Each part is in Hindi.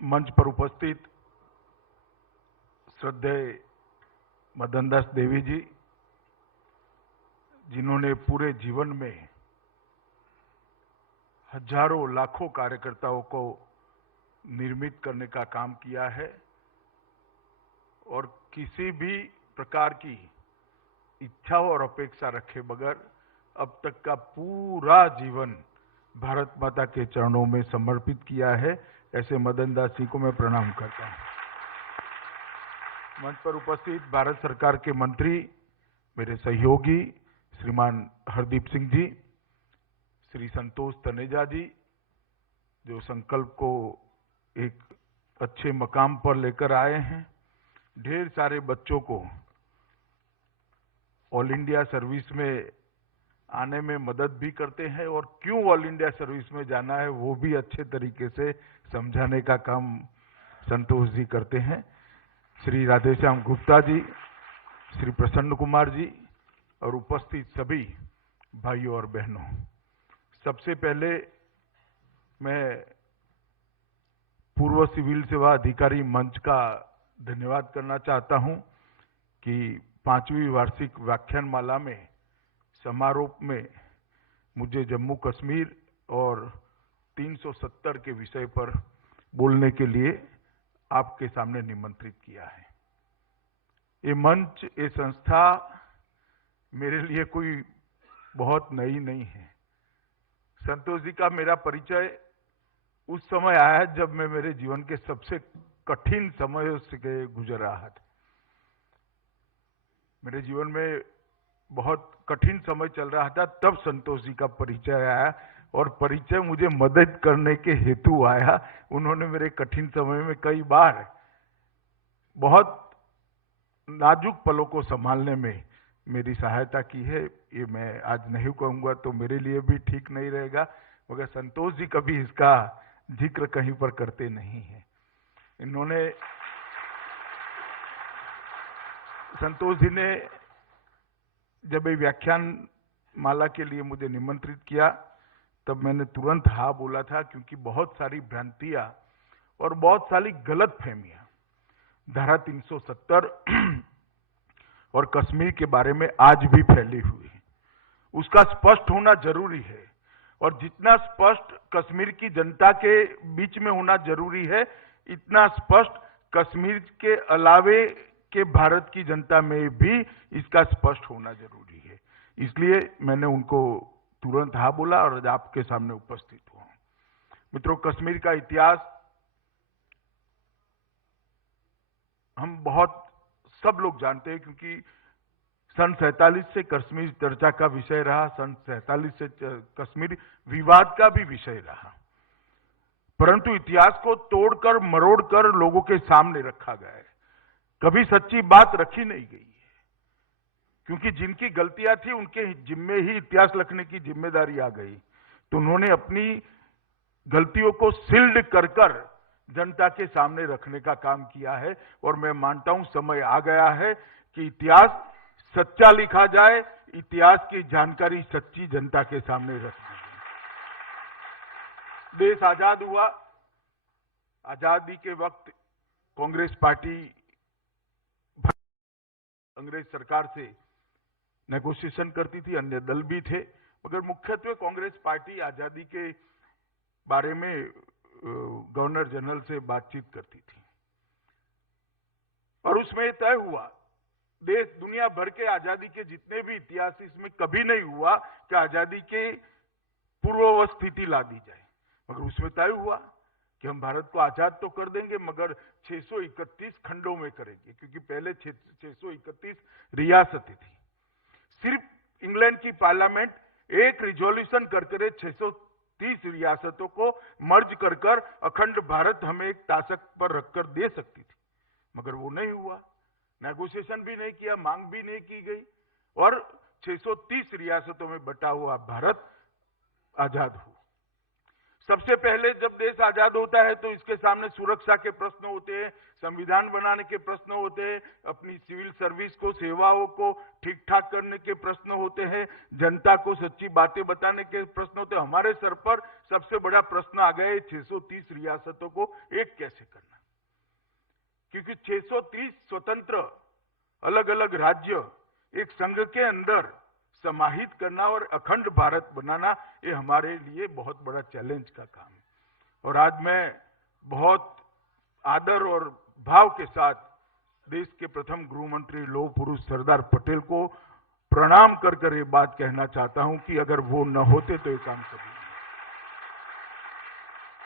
मंच पर उपस्थित श्रद्धेय मदन दास देवी जी, जिन्होंने पूरे जीवन में हजारों लाखों कार्यकर्ताओं को निर्मित करने का काम किया है और किसी भी प्रकार की इच्छा और अपेक्षा रखे बगैर अब तक का पूरा जीवन भारत माता के चरणों में समर्पित किया है। ऐसे मदन दास जी को मैं प्रणाम करता हूं। मंच पर उपस्थित भारत सरकार के मंत्री, मेरे सहयोगी श्रीमान हरदीप सिंह जी, श्री संतोष तनेजा जी, जो संकल्प को एक अच्छे मकाम पर लेकर आए हैं, ढेर सारे बच्चों को ऑल इंडिया सर्विस में आने में मदद भी करते हैं और क्यों ऑल इंडिया सर्विस में जाना है वो भी अच्छे तरीके से समझाने का काम संतोष जी करते हैं। श्री राधेश्याम गुप्ता जी, श्री प्रसन्न कुमार जी और उपस्थित सभी भाइयों और बहनों, सबसे पहले मैं पूर्व सिविल सेवा अधिकारी मंच का धन्यवाद करना चाहता हूं कि 5वीं वार्षिक व्याख्यानमाला में समारोह में मुझे जम्मू कश्मीर और 370 के विषय पर बोलने के लिए आपके सामने निमंत्रित किया है। ये मंच, ये संस्था मेरे लिए कोई बहुत नई नहीं है। संतोष जी का मेरा परिचय उस समय आया जब मैं मेरे जीवन के सबसे कठिन समय से गुजर रहा था। मेरे जीवन में बहुत कठिन समय चल रहा था, तब संतोष जी का परिचय आया और परिचय मुझे मदद करने के हेतु आया। उन्होंने मेरे कठिन समय में कई बार बहुत नाजुक पलों को संभालने में मेरी सहायता की है। ये मैं आज नहीं कहूंगा तो मेरे लिए भी ठीक नहीं रहेगा, मगर संतोष जी कभी इसका जिक्र कहीं पर करते नहीं है। इन्होंने, संतोष जी ने जब ये व्याख्यान माला के लिए मुझे निमंत्रित किया तब मैंने तुरंत हाँ बोला था, क्योंकि बहुत सारी भ्रांतियां और बहुत सारी गलतफहमियां धारा 370 और कश्मीर के बारे में आज भी फैली हुई है। उसका स्पष्ट होना जरूरी है और जितना स्पष्ट कश्मीर की जनता के बीच में होना जरूरी है, इतना स्पष्ट कश्मीर के अलावे के भारत की जनता में भी इसका स्पष्ट होना जरूरी है। इसलिए मैंने उनको तुरंत हाँ बोला और आज आपके सामने उपस्थित हुआ। मित्रों, कश्मीर का इतिहास हम सब लोग जानते हैं, क्योंकि सन 47 से कश्मीर चर्चा का विषय रहा, सन 47 से कश्मीर विवाद का भी विषय रहा, परंतु इतिहास को तोड़कर मरोड़कर लोगों के सामने रखा गया है। कभी सच्ची बात रखी नहीं गई है, क्योंकि जिनकी गलतियां थी उनके जिम्मे ही इतिहास लिखने की जिम्मेदारी आ गई, तो उन्होंने अपनी गलतियों को सील्ड कर जनता के सामने रखने का काम किया है। और मैं मानता हूं समय आ गया है कि इतिहास सच्चा लिखा जाए, इतिहास की जानकारी सच्ची जनता के सामने रखी जाए। देश आजाद हुआ, आजादी के वक्त कांग्रेस पार्टी अंग्रेज सरकार से नेगोशिएशन करती थी, अन्य दल भी थे, मगर मुख्यत्वे कांग्रेस पार्टी आजादी के बारे में गवर्नर जनरल से बातचीत करती थी और उसमें तय हुआ, देश दुनिया भर के आजादी के जितने भी इतिहास, इसमें कभी नहीं हुआ कि आजादी के पूर्ववत स्थिति ला दी जाए, मगर उसमें तय हुआ कि हम भारत को आजाद तो कर देंगे मगर 631 खंडों में करेंगे, क्योंकि पहले 631 रियासतें थी। सिर्फ इंग्लैंड की पार्लियामेंट एक रिजोल्यूशन करके 630 रियासतों को मर्ज कर अखंड भारत हमें एक ताशक पर रखकर दे सकती थी, मगर वो नहीं हुआ। नेगोशिएशन भी नहीं किया, मांग भी नहीं की गई और 630 रियासतों में बटा हुआ भारत आजाद हुआ। सबसे पहले जब देश आजाद होता है तो इसके सामने सुरक्षा के प्रश्न होते हैं, संविधान बनाने के प्रश्न होते हैं, अपनी सिविल सर्विस को, सेवाओं को ठीक ठाक करने के प्रश्न होते हैं, जनता को सच्ची बातें बताने के प्रश्न होते हैं। हमारे सर पर सबसे बड़ा प्रश्न आ गया 630 रियासतों को एक कैसे करना, क्योंकि 630 स्वतंत्र अलग अलग राज्य एक संघ के अंदर समाहित करना और अखंड भारत बनाना, ये हमारे लिए बहुत बड़ा चैलेंज का काम है। और आज मैं बहुत आदर और भाव के साथ देश के प्रथम गृह मंत्री लौह पुरुष सरदार पटेल को प्रणाम कर कर ये बात कहना चाहता हूं कि अगर वो न होते तो ये काम कभी नहीं।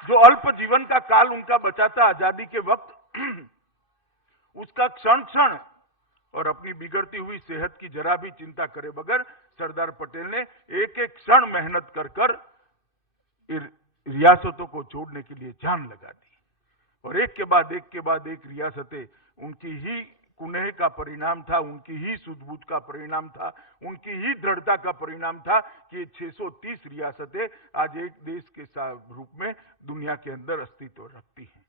जो अल्प जीवन का काल उनका बचा था आजादी के वक्त, उसका क्षण क्षण और अपनी बिगड़ती हुई सेहत की जरा भी चिंता करे बगैर सरदार पटेल ने एक एक क्षण मेहनत कर कर रियासतों को जोड़ने के लिए जान लगा दी। और एक के बाद एक रियासतें उनकी ही कुनेह का परिणाम था, उनकी ही सूझबूझ का परिणाम था, उनकी ही दृढ़ता का परिणाम था कि 630 रियासतें आज एक देश के रूप में दुनिया के अंदर अस्तित्व रखती हैं।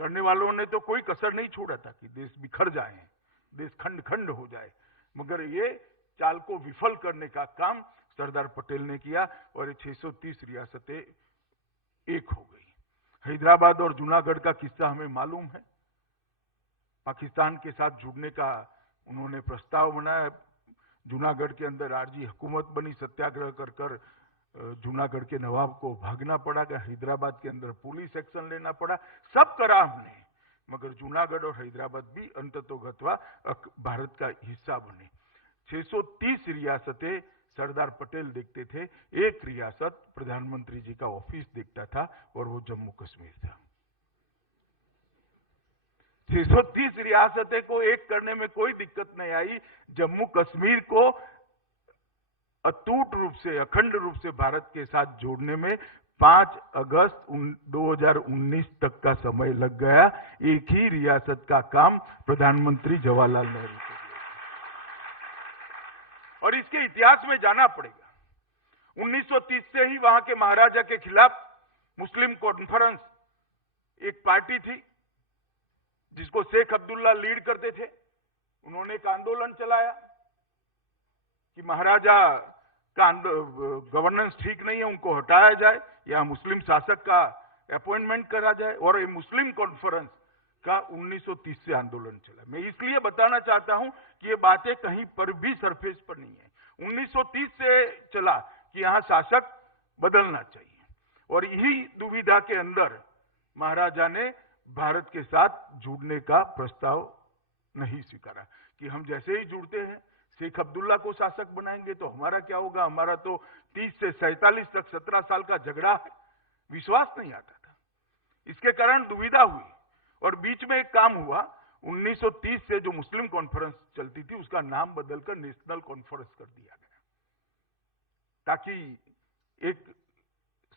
करने वालों ने तो कोई कसर नहीं छोड़ा था कि देश बिखर जाए, देश खंड खंड हो जाए, मगर ये चाल को विफल करने का काम सरदार पटेल ने किया और ये 630 रियासतें एक हो गई। हैदराबाद और जूनागढ़ का किस्सा हमें मालूम है। पाकिस्तान के साथ जुड़ने का उन्होंने प्रस्ताव बनाया, जूनागढ़ के अंदर आरजी हुकूमत बनी, सत्याग्रह कर कर जूनागढ़ के नवाब को भागना पड़ा, हैदराबाद के अंदर पुलिस एक्शन लेना पड़ा, सब करा हमने, मगर जूनागढ़ और हैदराबाद भी अंततोगत्वा भारत का हिस्सा बने। 630 रियासतें सरदार पटेल देखते थे, एक रियासत प्रधानमंत्री जी का ऑफिस देखता था और वो जम्मू कश्मीर था। 630 रियासतें को एक करने में कोई दिक्कत नहीं आई। जम्मू कश्मीर को अटूट रूप से, अखंड रूप से भारत के साथ जोड़ने में 5 अगस्त 2019 तक का समय लग गया। एक ही रियासत का काम प्रधानमंत्री जवाहरलाल नेहरू को दिया। और इसके इतिहास में जाना पड़ेगा। 1930 से ही वहां के महाराजा के खिलाफ मुस्लिम कॉन्फ्रेंस एक पार्टी थी जिसको शेख अब्दुल्ला लीड करते थे। उन्होंने एक आंदोलन चलाया कि महाराजा का गवर्नेंस ठीक नहीं है, उनको हटाया जाए या मुस्लिम शासक का अपॉइंटमेंट करा जाए, और ये मुस्लिम कॉन्फ्रेंस का 1930 से आंदोलन चला। मैं इसलिए बताना चाहता हूं कि ये बातें कहीं पर भी सरफेस पर नहीं है। 1930 से चला कि यहां शासक बदलना चाहिए, और यही दुविधा के अंदर महाराजा ने भारत के साथ जुड़ने का प्रस्ताव नहीं स्वीकारा कि हम जैसे ही जुड़ते हैं शेख अब्दुल्ला को शासक बनाएंगे तो हमारा क्या होगा, हमारा तो 30 से 47 तक 17 साल का झगड़ा है। विश्वास नहीं आता था, इसके कारण दुविधा हुई। और बीच में एक काम हुआ, 1930 से जो मुस्लिम कॉन्फ्रेंस चलती थी उसका नाम बदलकर नेशनल कॉन्फ्रेंस कर दिया गया, ताकि एक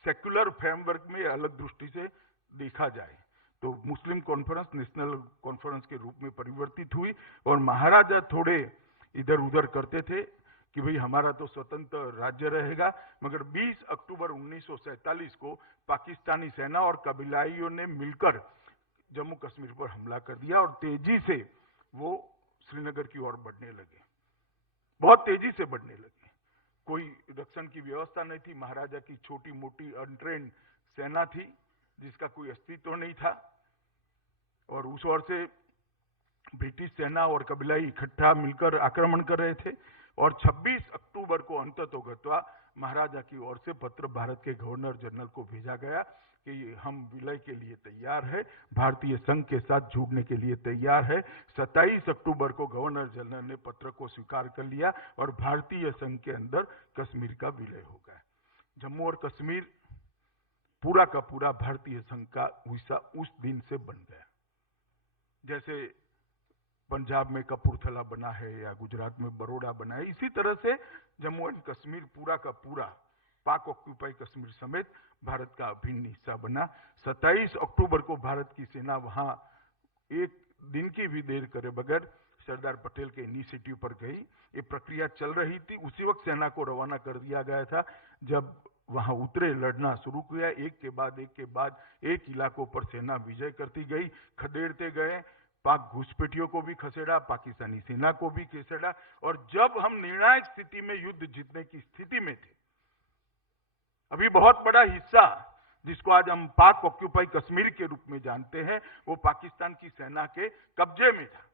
सेक्युलर फ्रेमवर्क में अलग दृष्टि से देखा जाए। तो मुस्लिम कॉन्फ्रेंस नेशनल कॉन्फ्रेंस के रूप में परिवर्तित हुई, और महाराजा थोड़े इधर उधर करते थे कि भाई हमारा तो स्वतंत्र राज्य रहेगा, मगर 20 अक्टूबर 1947 को पाकिस्तानी सेना और कबीलाइयों ने मिलकर जम्मू कश्मीर पर हमला कर दिया और तेजी से वो श्रीनगर की ओर बढ़ने लगे, बहुत तेजी से बढ़ने लगे। कोई रक्षण की व्यवस्था नहीं थी, महाराजा की छोटी मोटी अनट्रेन्ड सेना थी जिसका कोई अस्तित्व नहीं था, और उस ओर से ब्रिटिश सेना और कबीलाई इकट्ठा मिलकर आक्रमण कर रहे थे। और 26 अक्टूबर को अंततोगत्वा महाराजा की ओर से पत्र भारत के गवर्नर जनरल को भेजा गया कि हम विलय के लिए तैयार है, भारतीय संघ के साथ जुड़ने के लिए तैयार है। 27 अक्टूबर को गवर्नर जनरल ने पत्र को स्वीकार कर लिया और भारतीय संघ के अंदर कश्मीर का विलय हो गया। जम्मू और कश्मीर पूरा का पूरा भारतीय संघ का हिस्सा उस दिन से बन गया। जैसे पंजाब में कपूरथला बना है या गुजरात में बड़ौदा बना है, इसी तरह से जम्मू एंड कश्मीर पूरा का पूरा पाक ऑक्यूपाई कश्मीर समेत भारत का अभिन्न हिस्सा बना। 27 अक्टूबर को भारत की सेना वहां एक दिन की भी देर करे बगैर सरदार पटेल के इनिशिएटिव पर गई। ये प्रक्रिया चल रही थी, उसी वक्त सेना को रवाना कर दिया गया था जब वहां उतरे, लड़ना शुरू किया। एक के बाद एक इलाकों पर सेना विजय करती गई, खदेड़ते गए। पाक घुसपैठियों को भी खसेड़ा, पाकिस्तानी सेना को भी खसेड़ा, और जब हम निर्णायक स्थिति में युद्ध जीतने की स्थिति में थे, अभी बहुत बड़ा हिस्सा जिसको आज हम पाक ऑक्यूपाई कश्मीर के रूप में जानते हैं, वो पाकिस्तान की सेना के कब्जे में था।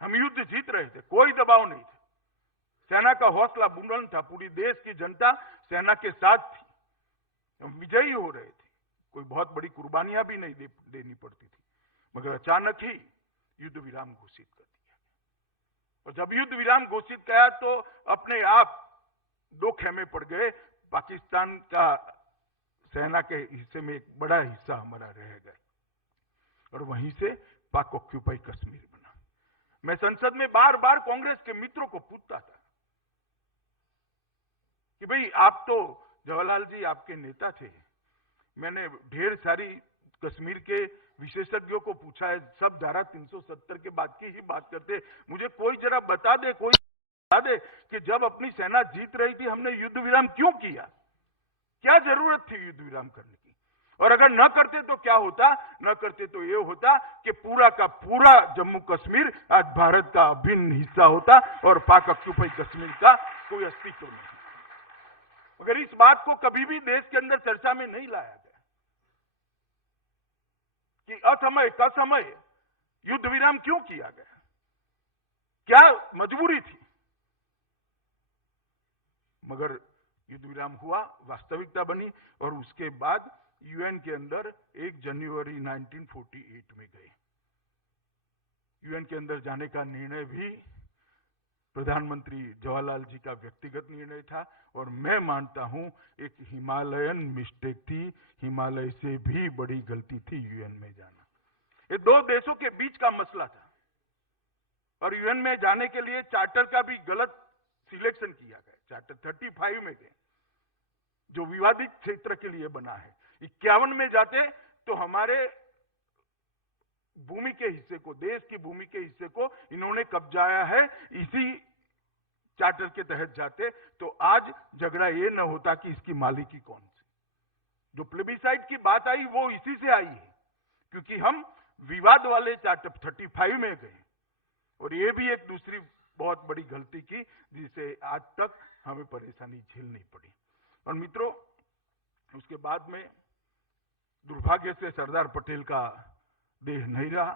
हम युद्ध जीत रहे थे, कोई दबाव नहीं था, सेना का हौसला बुलंद था, पूरी देश की जनता सेना के साथ थी, हम विजयी हो रहे थे, कोई बहुत बड़ी कुर्बानियां भी नहीं देनी पड़ती थी। मगर अचानक ही युद्ध विराम घोषित कर दिया, और जब युद्ध विराम घोषित किया तो अपने आप दो खेमे पड़ गए। पाकिस्तान का सेना के हिस्से में एक बड़ा हिस्सा हमारा रह गया, और वहीं से पाक ऑक्यूपाई कश्मीर बना। मैं संसद में बार बार कांग्रेस के मित्रों को पूछता था कि भाई, आप तो जवाहरलाल जी आपके नेता थे, मैंने ढेर सारी कश्मीर के विशेषज्ञों को पूछा है, सब धारा 370 के बाद की ही बात करते, मुझे कोई जरा बता दे, कोई बता दे कि जब अपनी सेना जीत रही थी हमने युद्ध विराम क्यों किया, क्या जरूरत थी युद्ध विराम करने की, और अगर न करते तो क्या होता। न करते तो ये होता कि पूरा का पूरा जम्मू कश्मीर आज भारत का अभिन्न हिस्सा होता और पाक ऑक्यूपाई कश्मीर का कोई अस्तित्व नहीं। मगर इस बात को कभी भी देश के अंदर चर्चा में नहीं लाया गया कि असमय कसमय युद्ध विराम क्यों किया गया, क्या मजबूरी थी। मगर युद्ध विराम हुआ, वास्तविकता बनी, और उसके बाद यूएन के अंदर 1 जनवरी 1948 में गए। यूएन के अंदर जाने का निर्णय भी प्रधानमंत्री जवाहरलाल जी का व्यक्तिगत निर्णय था, और मैं मानता हूं एक हिमालयन मिस्टेक थी, हिमालय से भी बड़ी गलती थी यूएन में जाना। ये दो देशों के बीच का मसला था, और यूएन में जाने के लिए चार्टर का भी गलत सिलेक्शन किया गया। चार्टर 35 में गए, जो विवादित क्षेत्र के लिए बना है। 51 में जाते तो हमारे भूमि के हिस्से को, देश की भूमि के हिस्से को इन्होंने कब्जाया है, इसी चार्टर के तहत जाते तो आज झगड़ा ये न होता कि इसकी मालिकी कौन सी। जो प्लेबिसाइट की बात आई वो इसी से आई है, क्योंकि हम विवाद वाले चार्टर 35 में गए, और ये भी एक दूसरी बहुत बड़ी गलती की जिसे आज तक हमें परेशानी झेलनी पड़ी। और मित्रों, उसके बाद में दुर्भाग्य से सरदार पटेल का देह नहीं रहा।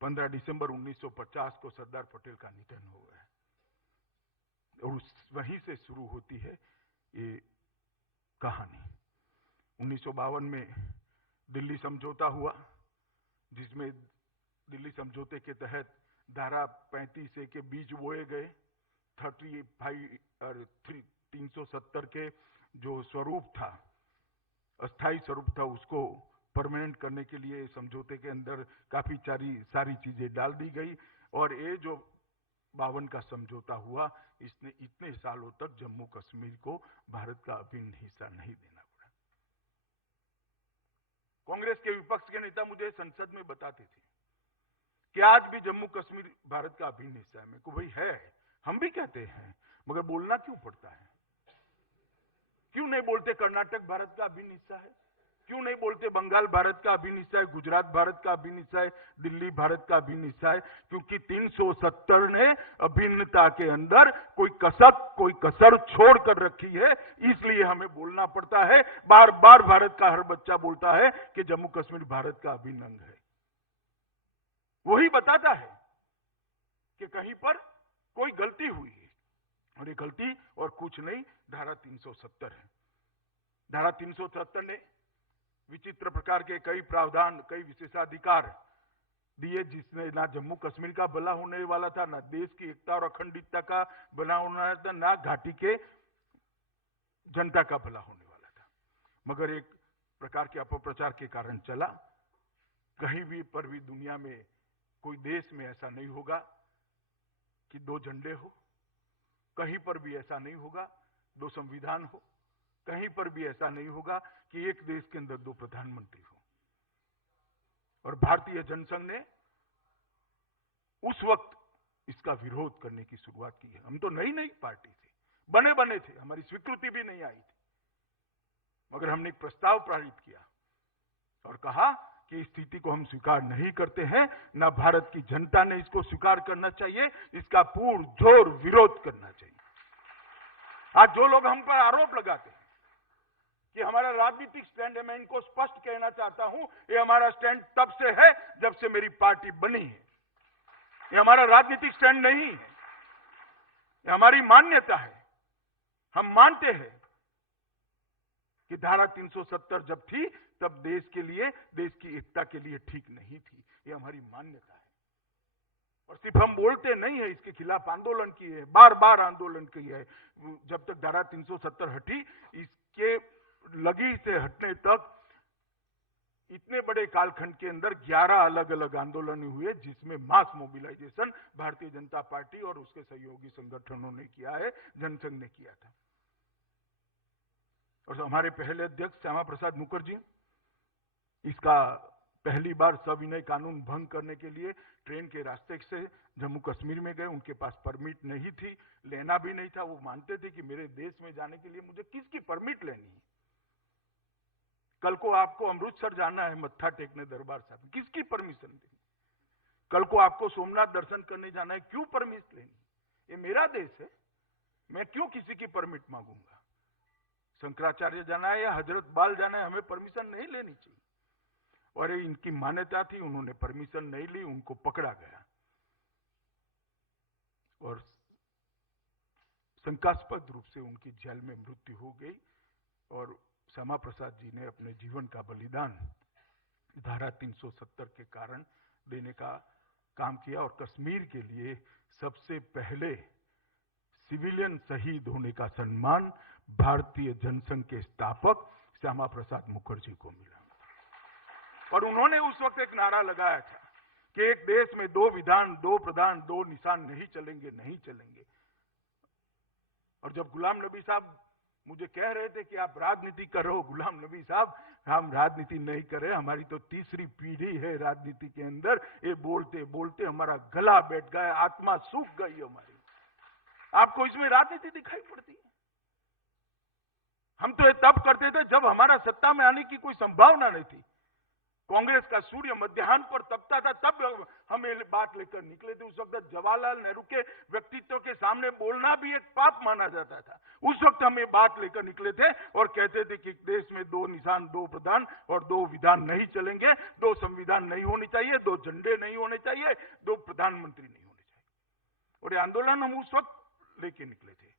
15 दिसंबर 1950 को सरदार पटेल का निधन हो गया, और वहीं से शुरू होती है ये कहानी। 1952 में दिल्ली समझौता हुआ, जिसमें दिल्ली समझौते के तहत धारा 35A के बीज बोए गए। 35 और 370 के जो स्वरूप था, अस्थायी स्वरूप था, उसको परमानेंट करने के लिए समझौते के अंदर काफी सारी चीजें डाल दी गई, और ये जो 52 का समझौता हुआ, इसने इतने सालों तक जम्मू कश्मीर को भारत का अभिन्न हिस्सा नहीं देना पड़ा। कांग्रेस के विपक्ष के नेता मुझे संसद में बताते थे कि आज भी जम्मू कश्मीर भारत का अभिन्न हिस्सा है। मेरे को भाई है, हम भी कहते हैं, मगर बोलना क्यों पड़ता है? क्यों नहीं बोलते कर्नाटक भारत का अभिन्न हिस्सा है? क्यों नहीं बोलते बंगाल भारत का अभिन्न हिस्सा है, गुजरात भारत का अभिन्न हिस्सा है, दिल्ली भारत का अभिन्न हिस्सा है? क्योंकि 370 ने अभिन्नता के अंदर कोई कसर छोड़ कर रखी है, इसलिए हमें बोलना पड़ता है। बार बार भारत का हर बच्चा बोलता है कि जम्मू कश्मीर भारत का अभिन्न अंग है। वही बताता है कि कहीं पर कोई गलती हुई है, और ये गलती और कुछ नहीं, धारा 370 है। धारा 370 ने विचित्र प्रकार के कई प्रावधान, कई विशेषाधिकार दिए, जिसने ना जम्मू कश्मीर का भला होने वाला था, ना देश की एकता और अखंडता का भला होने वाला था, ना घाटी के जनता का भला होने वाला था। मगर एक प्रकार के अपप्रचार के कारण चला। कहीं भी पर भी दुनिया में कोई देश में ऐसा नहीं होगा कि 2 झंडे हो, कहीं पर भी ऐसा नहीं होगा 2 संविधान हो, कहीं पर भी ऐसा नहीं होगा कि एक देश के अंदर 2 प्रधानमंत्री हो। और भारतीय जनसंघ ने उस वक्त इसका विरोध करने की शुरुआत की है। हम तो नई पार्टी थे, बने थे, हमारी स्वीकृति भी नहीं आई थी, मगर हमने एक प्रस्ताव पारित किया और कहा कि इस स्थिति को हम स्वीकार नहीं करते हैं, न भारत की जनता ने इसको स्वीकार करना चाहिए, इसका पुरजोर विरोध करना चाहिए। आज जो लोग हम पर आरोप लगाते हैं कि हमारा राजनीतिक स्टैंड है, मैं इनको स्पष्ट कहना चाहता हूं, ये हमारा स्टैंड तब से है जब से मेरी पार्टी बनी है। ये हमारा राजनीतिक स्टैंड नहीं है, ये हमारी मान्यता है। हम मानते हैं कि धारा 370 जब थी तब देश के लिए, देश की एकता के लिए ठीक नहीं थी। ये हमारी मान्यता है और सिर्फ हम बोलते नहीं है, इसके खिलाफ आंदोलन किए है, बार बार आंदोलन किए है। जब तक धारा 370 हटी, इसके लगी से हटने तक इतने बड़े कालखंड के अंदर 11 अलग अलग आंदोलन हुए, जिसमें मास मोबिलाइजेशन भारतीय जनता पार्टी और उसके सहयोगी संगठनों ने किया है, जनसंघ ने किया था। और हमारे पहले अध्यक्ष श्यामा प्रसाद मुखर्जी इसका पहली बार सविनय कानून भंग करने के लिए ट्रेन के रास्ते से जम्मू कश्मीर में गए। उनके पास परमिट नहीं थी, लेना भी नहीं था। वो मानते थे कि मेरे देश में जाने के लिए मुझे किसकी परमिट लेनी है। कल को आपको अमृतसर जाना है मत्था टेकने दरबार साहब, किसकी परमिशन देनी? कल को आपको सोमनाथ दर्शन करने जाना है, क्यों परमिट लेनी? ये मेरा देश है, मैं क्यों किसी की परमिट मांगूंगा? शंकराचार्य जाना है या हजरत बाल जाना है, हमें परमिशन नहीं लेनी चाहिए। और ये इनकी मान्यता थी, उन्होंने परमिशन नहीं ली, उनको पकड़ा गया और शंकास्पद रूप से उनकी जेल में मृत्यु हो गई। और श्यामा प्रसाद जी ने अपने जीवन का बलिदान धारा 370 के कारण देने का काम किया और कश्मीर के लिए सबसे पहले सिविलियन शहीद होने का सम्मान भारतीय जनसंघ के स्थापक श्यामा प्रसाद मुखर्जी को मिला। और उन्होंने उस वक्त एक नारा लगाया था कि एक देश में 2 विधान, 2 प्रधान, 2 निशान नहीं चलेंगे, नहीं चलेंगे। और जब गुलाम नबी साहब मुझे कह रहे थे कि आप राजनीति करो, गुलाम नबी साहब हम राजनीति नहीं कर रहे, हमारी तो तीसरी पीढ़ी है राजनीति के अंदर, ये बोलते बोलते हमारा गला बैठ गया, आत्मा सूख गई हमारी। आपको इसमें राजनीति दिखाई पड़ती है? हम तो ये तब करते थे जब हमारा सत्ता में आने की कोई संभावना नहीं थी। कांग्रेस का सूर्य मध्याह्न पर तपता था, तब हम ये बात लेकर निकले थे। उस वक्त जवाहरलाल नेहरू के व्यक्तित्व के सामने बोलना भी एक पाप माना जाता था। उस वक्त हम ये बात लेकर निकले थे और कहते थे कि देश में 2 निशान, 2 प्रधान और 2 विधान नहीं चलेंगे, 2 संविधान नहीं होनी चाहिए, 2 झंडे नहीं होने चाहिए, 2 प्रधानमंत्री नहीं होने चाहिए। और ये आंदोलन हम उस वक्त लेके निकले थे,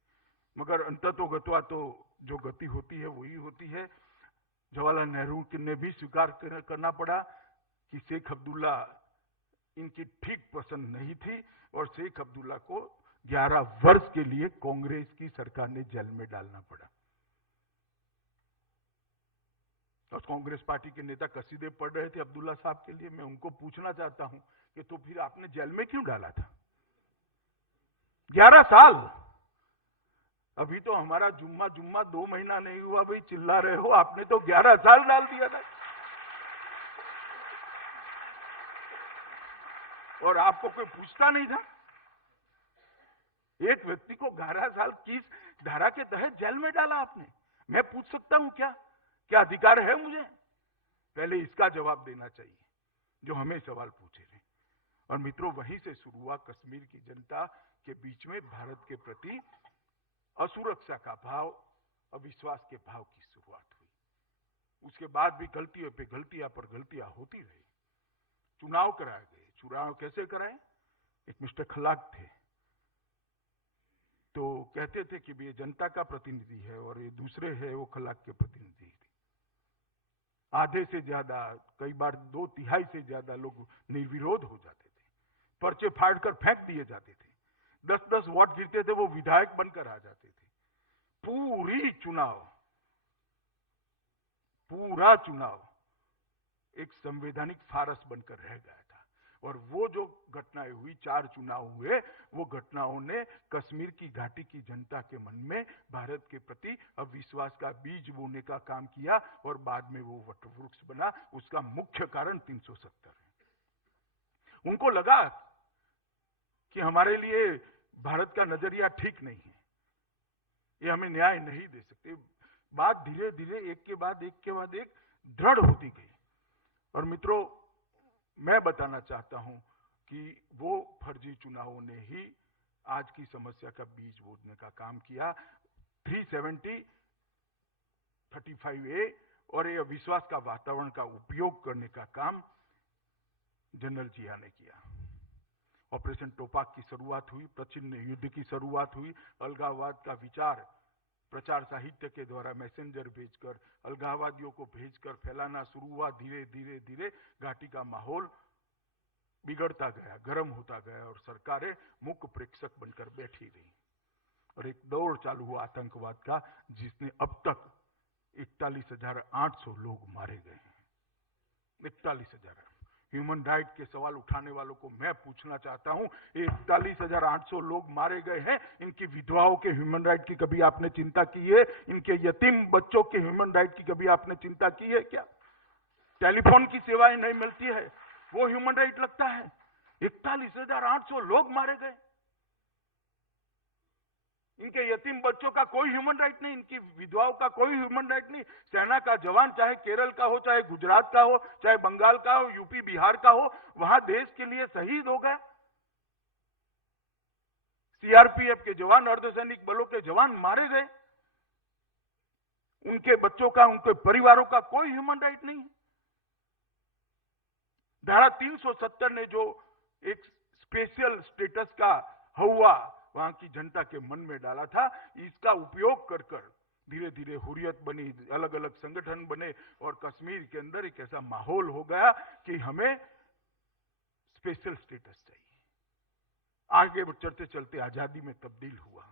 मगर अंततोगत्वा तो जो गति होती है वही होती है। जवाहरलाल नेहरू ने भी स्वीकार करना पड़ा कि शेख अब्दुल्ला इनकी ठीक पसंद नहीं थी और शेख अब्दुल्ला को 11 वर्ष के लिए कांग्रेस की सरकार ने जेल में डालना पड़ा। और कांग्रेस पार्टी के नेता कसीदे पढ़ रहे थे अब्दुल्ला साहब के लिए। मैं उनको पूछना चाहता हूं कि तो फिर आपने जेल में क्यों डाला था? 11 साल। अभी तो हमारा जुम्मा 2 महीना नहीं हुआ, भाई चिल्ला रहे हो, आपने तो 11 साल डाल दिया था। और आपको कोई पूछता नहीं था? एक व्यक्ति को 11 साल किस धारा के तहत जेल में डाला आपने? मैं पूछ सकता हूं क्या अधिकार है मुझे? पहले इसका जवाब देना चाहिए जो हमें सवाल पूछे थे। और मित्रों, वहीं से शुरू हुआ कश्मीर की जनता के बीच में भारत के प्रति असुरक्षा का भाव, अविश्वास के भाव की शुरुआत हुई। उसके बाद भी गलतियों पे गलतियां पर गलतियां होती रही। चुनाव कराए गए। चुनाव कैसे कराए? एक मिस्टर खलाक थे, तो कहते थे कि ये जनता का प्रतिनिधि है और ये दूसरे है वो खलाक के प्रतिनिधि थे। आधे से ज्यादा, कई बार 2/3 से ज्यादा लोग निर्विरोध हो जाते थे, पर्चे फाड़कर फेंक दिए जाते थे, 10-10 वोट गिरते थे, वो विधायक बनकर आ जाते थे। पूरा चुनाव एक संवैधानिक फारस बनकर रह गया था। और वो जो घटनाएं हुई, 4 चुनाव हुए, वो घटनाओं ने कश्मीर की घाटी की जनता के मन में भारत के प्रति अविश्वास का बीज बोने का काम किया और बाद में वो वटवृक्ष बना। उसका मुख्य कारण 370 है। उनको लगा कि हमारे लिए भारत का नजरिया ठीक नहीं है, ये हमें न्याय नहीं दे सकते। बात धीरे धीरे एक के बाद एक दृढ़ होती गई। और मित्रों, मैं बताना चाहता हूं कि वो फर्जी चुनावों ने ही आज की समस्या का बीज बोने का काम किया। 370, 35A और ये अविश्वास का वातावरण का उपयोग करने का काम जनरल जिया ने किया। ऑपरेशन टोपाक की शुरुआत हुई, प्रच्छन्न युद्ध की शुरुआत हुई, अलगाववाद का विचार प्रचार साहित्य के द्वारा मैसेंजर भेजकर, अलगाववादियों को भेजकर फैलाना शुरू हुआ। धीरे धीरे धीरे घाटी का माहौल बिगड़ता गया, गर्म होता गया और सरकारें मुख्य प्रेक्षक बनकर बैठी रही और एक दौर चालू हुआ आतंकवाद का, जिसने अब तक 41,800 लोग मारे गए हैं। 41,000। ह्यूमन राइट के सवाल उठाने वालों को मैं पूछना चाहता हूं, 41,800 लोग मारे गए हैं, इनकी विधवाओं के ह्यूमन राइट की कभी आपने चिंता की है? इनके यतीम बच्चों के ह्यूमन राइट की कभी आपने चिंता की है क्या? टेलीफोन की सेवाएं नहीं मिलती है, वो ह्यूमन राइट लगता है? 41,800 लोग मारे गए, इनके यतीम बच्चों का कोई ह्यूमन राइट नहीं, इनकी विधवाओं का कोई ह्यूमन राइट नहीं। सेना का जवान चाहे केरल का हो, चाहे गुजरात का हो, चाहे बंगाल का हो, यूपी बिहार का हो, वहां देश के लिए शहीद हो गए। सीआरपीएफ के जवान, अर्धसैनिक बलों के जवान मारे गए, उनके बच्चों का, उनके परिवारों का कोई ह्यूमन राइट नहीं। धारा 370 ने जो एक स्पेशल स्टेटस का हवा वहां की जनता के मन में डाला था, इसका उपयोग कर कर धीरे धीरे हुर्रियत बनी, अलग अलग संगठन बने और कश्मीर के अंदर एक ऐसा माहौल हो गया कि हमें स्पेशल स्टेटस चाहिए। आगे चलते चलते आजादी में तब्दील हुआ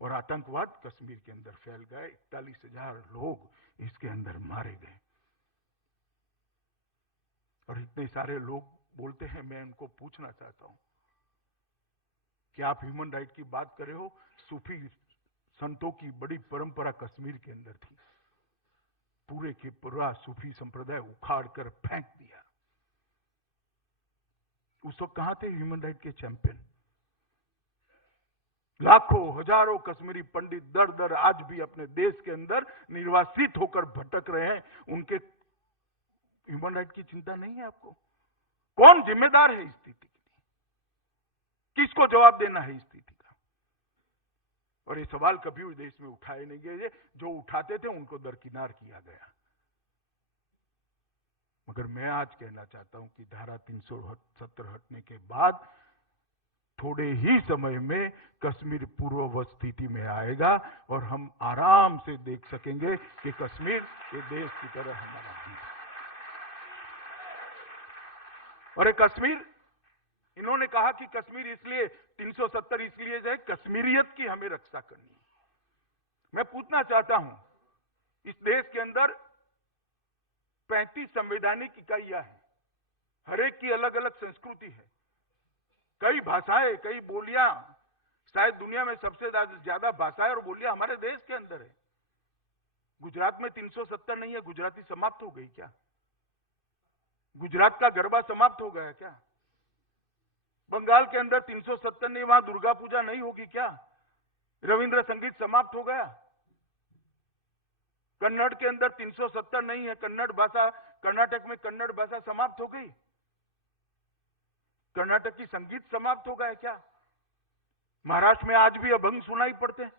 और आतंकवाद कश्मीर के अंदर फैल गए। 41,000 लोग इसके अंदर मारे गए और इतने सारे लोग बोलते हैं। मैं उनको पूछना चाहता हूं कि आप ह्यूमन राइट की बात कर रहे हो, सूफी संतों की बड़ी परंपरा कश्मीर के अंदर थी, पूरे के पूरा सूफी संप्रदाय उखाड़ कर फेंक दिया। उस वक्त कहां थे ह्यूमन राइट के चैंपियन? लाखों हजारों कश्मीरी पंडित दर दर आज भी अपने देश के अंदर निर्वासित होकर भटक रहे हैं, उनके ह्यूमन राइट की चिंता नहीं है आपको? कौन जिम्मेदार है इस स्थिति के लिए? किसको जवाब देना है इस स्थिति का? और ये सवाल कभी भी देश में उठाए नहीं गए, जो उठाते थे उनको दरकिनार किया गया। मगर मैं आज कहना चाहता हूं कि धारा 370 हटने के बाद थोड़े ही समय में कश्मीर पूर्ववत स्थिति में आएगा और हम आराम से देख सकेंगे कि कश्मीर ये देश की तरह हमारा है। और ये कश्मीर, इन्होंने कहा कि कश्मीर इसलिए 370 इसलिए है कश्मीरियत की हमें रक्षा करनी है। मैं पूछना चाहता हूं, इस देश के अंदर 35 संवैधानिक इकाइयां हैं, हर एक की अलग अलग संस्कृति है, कई भाषाएं, कई बोलियां, शायद दुनिया में सबसे ज्यादा भाषाएं और बोलियां हमारे देश के अंदर है। गुजरात में 370 नहीं है, गुजराती समाप्त हो गई क्या? गुजरात का गरबा समाप्त हो गया क्या? बंगाल के अंदर 370 नहीं, वहां दुर्गा पूजा नहीं होगी क्या? रविंद्र संगीत समाप्त हो गया? कन्नड़ के अंदर 370 नहीं है, कन्नड़ भाषा, कर्नाटक में कन्नड़ भाषा समाप्त हो गई? कर्नाटक की संगीत समाप्त हो गया क्या? महाराष्ट्र में आज भी अभंग सुनाई पड़ते हैं,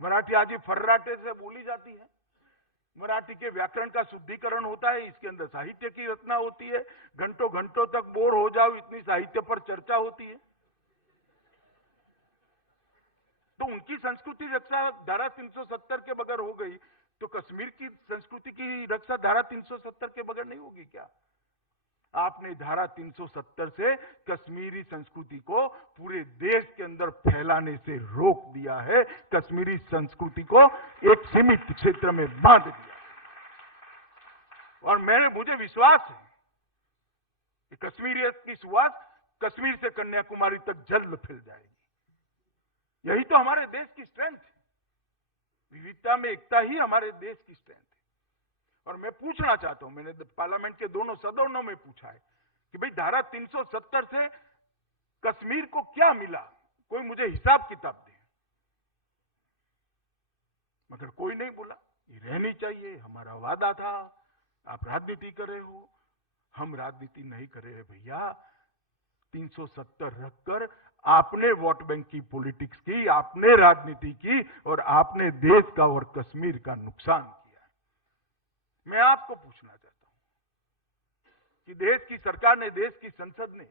मराठी आज भी फर्राटे से बोली जाती है, मराठी के व्याकरण का शुद्धिकरण होता है, इसके अंदर साहित्य की रचना होती है, घंटों घंटों तक बोर हो जाओ इतनी साहित्य पर चर्चा होती है। तो उनकी संस्कृति रक्षा धारा 370 के बगैर हो गई, तो कश्मीर की संस्कृति की रक्षा धारा 370 के बगैर नहीं होगी क्या? आपने धारा 370 से कश्मीरी संस्कृति को पूरे देश के अंदर फैलाने से रोक दिया है, कश्मीरी संस्कृति को एक सीमित क्षेत्र में बांध दिया। और मुझे विश्वास है कि कश्मीरियत की सुवास कश्मीर से कन्याकुमारी तक जल्द फैल जाएगी। यही तो हमारे देश की स्ट्रेंथ है, विविधता में एकता ही हमारे देश की स्ट्रेंथ है। और मैं पूछना चाहता हूं, मैंने पार्लियामेंट के दोनों सदनों में पूछा है कि भाई धारा 370 से कश्मीर को क्या मिला, कोई मुझे हिसाब किताब दे। मगर कोई नहीं बोला, ये रहनी चाहिए, हमारा वादा था। आप राजनीति कर रहे हो, हम राजनीति नहीं कर रहे हैं भैया। 370 रखकर आपने वोट बैंक की पॉलिटिक्स की, आपने राजनीति की और आपने देश का और कश्मीर का नुकसान किया है। मैं आपको पूछना चाहता हूं कि देश की सरकार ने, देश की संसद ने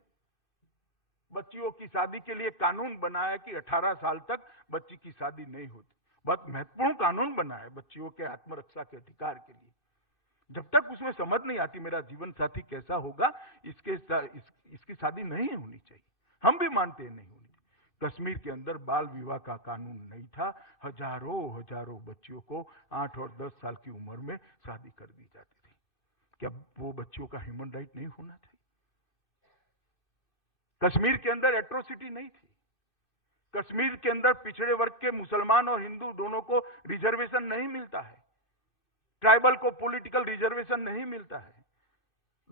बच्चियों की शादी के लिए कानून बनाया कि 18 साल तक बच्ची की शादी नहीं होती। बहुत महत्वपूर्ण कानून बना है बच्चियों के आत्मरक्षा के अधिकार के लिए। जब तक उसमें समझ नहीं आती मेरा जीवन साथी कैसा होगा, इसकी शादी नहीं होनी चाहिए। हम भी मानते हैं नहीं होनी चाहिए। कश्मीर के अंदर बाल विवाह का कानून नहीं था, हजारों बच्चियों को 8 और 10 साल की उम्र में शादी कर दी जाती थी। क्या वो बच्चियों का ह्यूमन राइट नहीं होना चाहिए? कश्मीर के अंदर एट्रोसिटी नहीं थी। कश्मीर के अंदर पिछड़े वर्ग के मुसलमान और हिंदू दोनों को रिजर्वेशन नहीं मिलता है। ट्राइबल को पॉलिटिकल रिजर्वेशन नहीं मिलता है।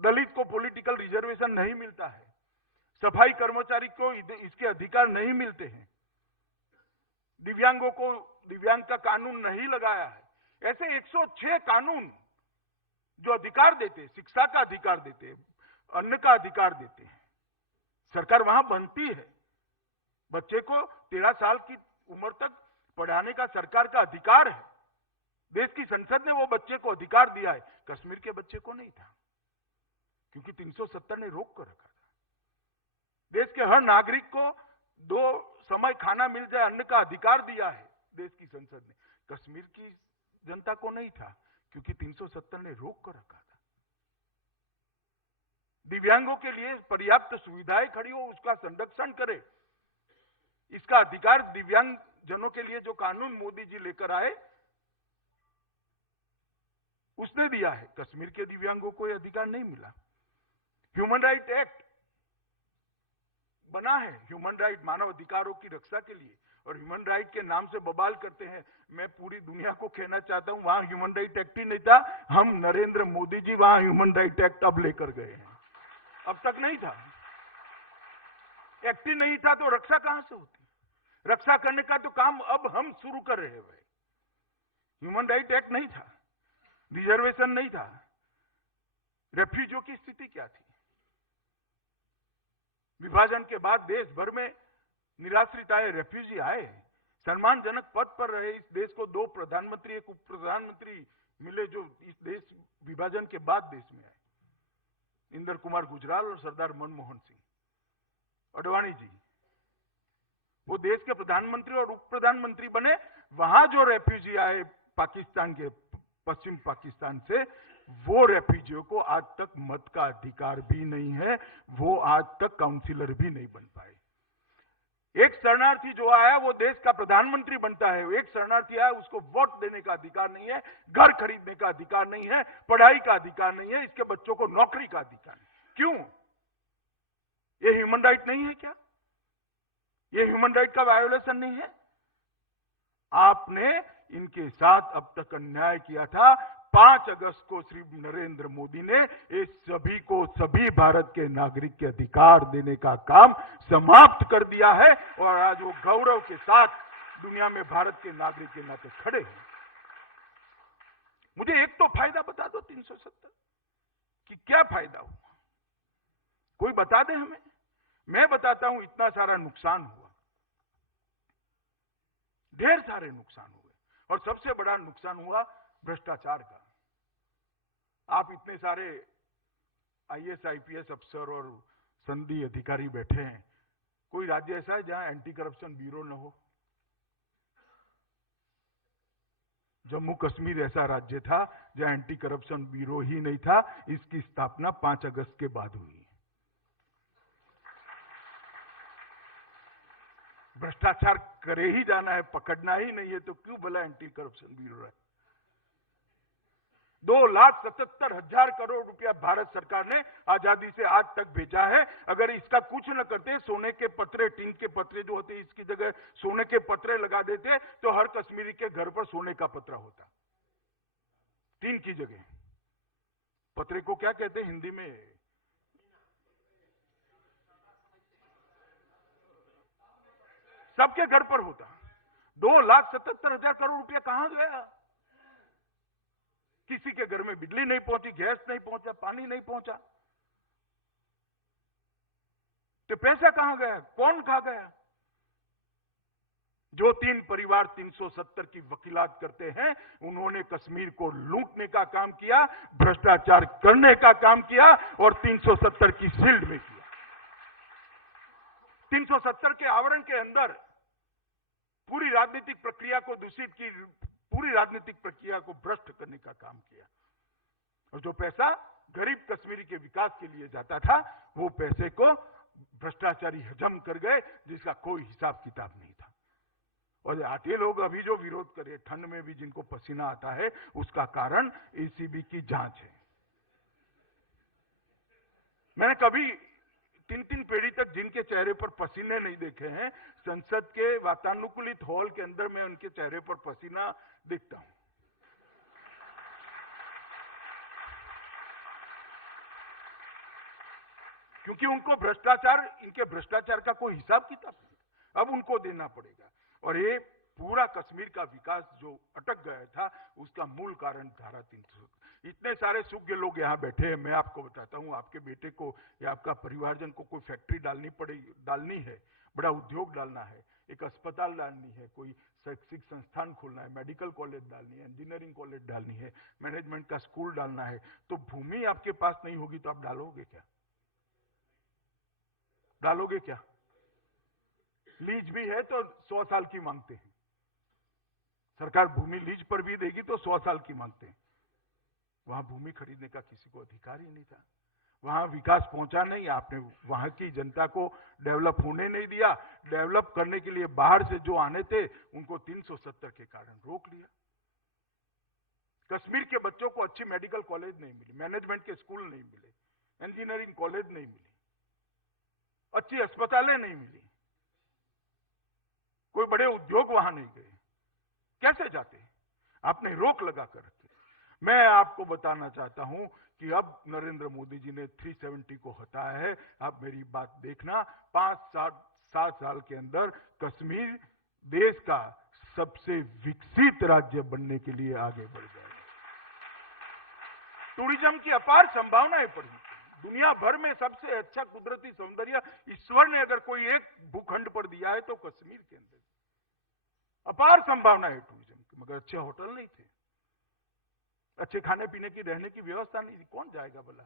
दलित को पॉलिटिकल रिजर्वेशन नहीं मिलता है। सफाई कर्मचारी को इसके अधिकार नहीं मिलते हैं। दिव्यांगों को दिव्यांग का कानून नहीं लगाया है। ऐसे 106 कानून जो अधिकार देते, शिक्षा का अधिकार देते, अन्न का अधिकार देते हैं, सरकार वहां बनती है। बच्चे को 13 साल की उम्र तक पढ़ाने का सरकार का अधिकार है। देश की संसद ने वो बच्चे को अधिकार दिया है। कश्मीर के बच्चे को नहीं था, क्योंकि 370 ने रोक कर रखा था। देश के हर नागरिक को 2 समय खाना मिल जाए, अन्न का अधिकार दिया है देश की संसद ने। कश्मीर की जनता को नहीं था, क्योंकि 370 ने रोक कर रखा था। दिव्यांगों के लिए पर्याप्त सुविधाएं खड़ी हो, उसका संरक्षण करे, इसका अधिकार दिव्यांग जनों के लिए जो कानून मोदी जी लेकर आए उसने दिया है। कश्मीर के दिव्यांगों को यह अधिकार नहीं मिला। ह्यूमन राइट एक्ट बना है, ह्यूमन राइट मानव अधिकारों की रक्षा के लिए, और ह्यूमन राइट के नाम से बवाल करते हैं। मैं पूरी दुनिया को कहना चाहता हूं, वहां ह्यूमन राइट एक्ट ही नहीं था। हम नरेंद्र मोदी जी वहां ह्यूमन राइट एक्ट अब लेकर गए हैं, अब तक नहीं था। एक्ट ही नहीं था तो रक्षा कहां से होती? रक्षा करने का तो काम अब हम शुरू कर रहे हैं भाई। ह्यूमन राइट एक्ट नहीं था, रिजर्वेशन नहीं था। रेफ्यूजियों की स्थिति क्या थी? विभाजन के बाद देश भर में निराश्रित आए, रेफ्यूजी आए, सम्मानजनक पद पर रहे। इस देश को 2 प्रधानमंत्री, 1 उप प्रधानमंत्री मिले जो इस देश विभाजन के बाद देश में आए। इंदर कुमार गुजराल और सरदार मनमोहन सिंह, अडवाणी जी, वो देश के प्रधानमंत्री और उप प्रधानमंत्री बने। वहां जो रेफ्यूजी आए पाकिस्तान के, पश्चिम पाकिस्तान से, वो रेफ्यूजियों को आज तक मत का अधिकार भी नहीं है, वो आज तक काउंसिलर भी नहीं बन पाए। एक शरणार्थी जो आया वो देश का प्रधानमंत्री बनता है। एक शरणार्थी आया, उसको वोट देने का अधिकार नहीं है, घर खरीदने का अधिकार नहीं है, पढ़ाई का अधिकार नहीं है, इसके बच्चों को नौकरी का अधिकार नहीं। क्यों? ये ह्यूमन राइट नहीं है क्या? ये ह्यूमन राइट का वायोलेशन नहीं है? आपने इनके साथ अब तक अन्याय किया था। 5 अगस्त को श्री नरेंद्र मोदी ने इस सभी को, सभी भारत के नागरिक के अधिकार देने का काम समाप्त कर दिया है, और आज वो गौरव के साथ दुनिया में भारत के नागरिक के नाते खड़े हैं। मुझे एक तो फायदा बता दो 370 कि क्या फायदा हुआ, कोई बता दे हमें। मैं बताता हूं, इतना सारा नुकसान हुआ, ढेर सारे नुकसान हुए, और सबसे बड़ा नुकसान हुआ भ्रष्टाचार का। आप इतने सारे आईएएस आईपीएस अफसर और संघीय अधिकारी बैठे हैं, कोई राज्य ऐसा है जहां एंटी करप्शन ब्यूरो न हो? जम्मू कश्मीर ऐसा राज्य था जहां एंटी करप्शन ब्यूरो ही नहीं था। इसकी स्थापना 5 अगस्त के बाद हुई। भ्रष्टाचार करे ही जाना है, पकड़ना ही नहीं है, तो क्यों भला एंटी करप्शन ब्यूरो है? 2,77,000 करोड़ रुपया भारत सरकार ने आजादी से आज तक भेजा है। अगर इसका कुछ न करते, सोने के पत्रे, टीन के पत्रे जो होते इसकी जगह सोने के पत्रे लगा देते, तो हर कश्मीरी के घर पर सोने का पत्रा होता, टीन की जगह। पत्रे को क्या कहते हैं हिंदी में? सबके घर पर होता। 2,77,000 करोड़ रुपया कहां गया? किसी के घर में बिजली नहीं पहुंची, गैस नहीं पहुंचा, पानी नहीं पहुंचा, तो पैसा कहां गया? कौन खा गया? जो 3 परिवार 370 की वकीलात करते हैं, उन्होंने कश्मीर को लूटने का काम किया, भ्रष्टाचार करने का काम किया और 370 की शील्ड में किया। 370 के आवरण के अंदर पूरी राजनीतिक प्रक्रिया को दूषित की, पूरी राजनीतिक प्रक्रिया को भ्रष्ट करने का काम किया। और जो पैसा गरीब कश्मीरी के विकास के लिए जाता था, वो पैसे को भ्रष्टाचारी हजम कर गए, जिसका कोई हिसाब किताब नहीं था। और आते लोग अभी जो विरोध करे, ठंड में भी जिनको पसीना आता है, उसका कारण एसीबी की जांच है। मैंने कभी 3 पीढ़ी तक जिनके चेहरे पर पसीने नहीं देखे हैं, संसद के वातानुकूलित हॉल के अंदर में उनके चेहरे पर पसीना देखता हूं। क्योंकि उनको भ्रष्टाचार, इनके भ्रष्टाचार का कोई हिसाब किताब नहीं, अब उनको देना पड़ेगा। और ये पूरा कश्मीर का विकास जो अटक गया था, उसका मूल कारण धारा 370। इतने सारे सूखे लोग यहां बैठे हैं, मैं आपको बताता हूं, आपके बेटे को या आपका परिवारजन को कोई फैक्ट्री डालनी है, बड़ा उद्योग डालना है, एक अस्पताल डालनी है, कोई शैक्षिक संस्थान खोलना है, मेडिकल कॉलेज डालनी है, इंजीनियरिंग कॉलेज डालनी है, मैनेजमेंट का स्कूल डालना है, तो भूमि आपके पास नहीं होगी तो आप डालोगे क्या? डालोगे क्या? लीज भी है तो 100 साल की मांगते हैं। सरकार भूमि लीज पर भी देगी तो 100 साल की मांगते हैं। वहां भूमि खरीदने का किसी को अधिकार ही नहीं था। वहां विकास पहुंचा नहीं, आपने वहां की जनता को डेवलप होने नहीं दिया। डेवलप करने के लिए बाहर से जो आने थे, उनको 370 के कारण रोक लिया। कश्मीर के बच्चों को अच्छी मेडिकल कॉलेज नहीं मिली, मैनेजमेंट के स्कूल नहीं मिले, इंजीनियरिंग कॉलेज नहीं मिली, अच्छी अस्पतालें नहीं मिली, कोई बड़े उद्योग वहां नहीं गए। कैसे जाते? आपने रोक लगा कर रखी। मैं आपको बताना चाहता हूं कि अब नरेंद्र मोदी जी ने 370 को हटाया है। आप मेरी बात देखना, 5-7 साल के अंदर कश्मीर देश का सबसे विकसित राज्य बनने के लिए आगे बढ़ जाएगा। टूरिज्म की अपार संभावनाएं पड़ी। दुनिया भर में सबसे अच्छा कुदरती सौंदर्य ईश्वर ने अगर कोई एक भूखंड पर दिया है तो कश्मीर के अंदर अपार संभावना है टूरिज्म की। मगर अच्छे होटल नहीं थे, अच्छे खाने पीने की, रहने की व्यवस्था नहीं थी, कौन जाएगा भला?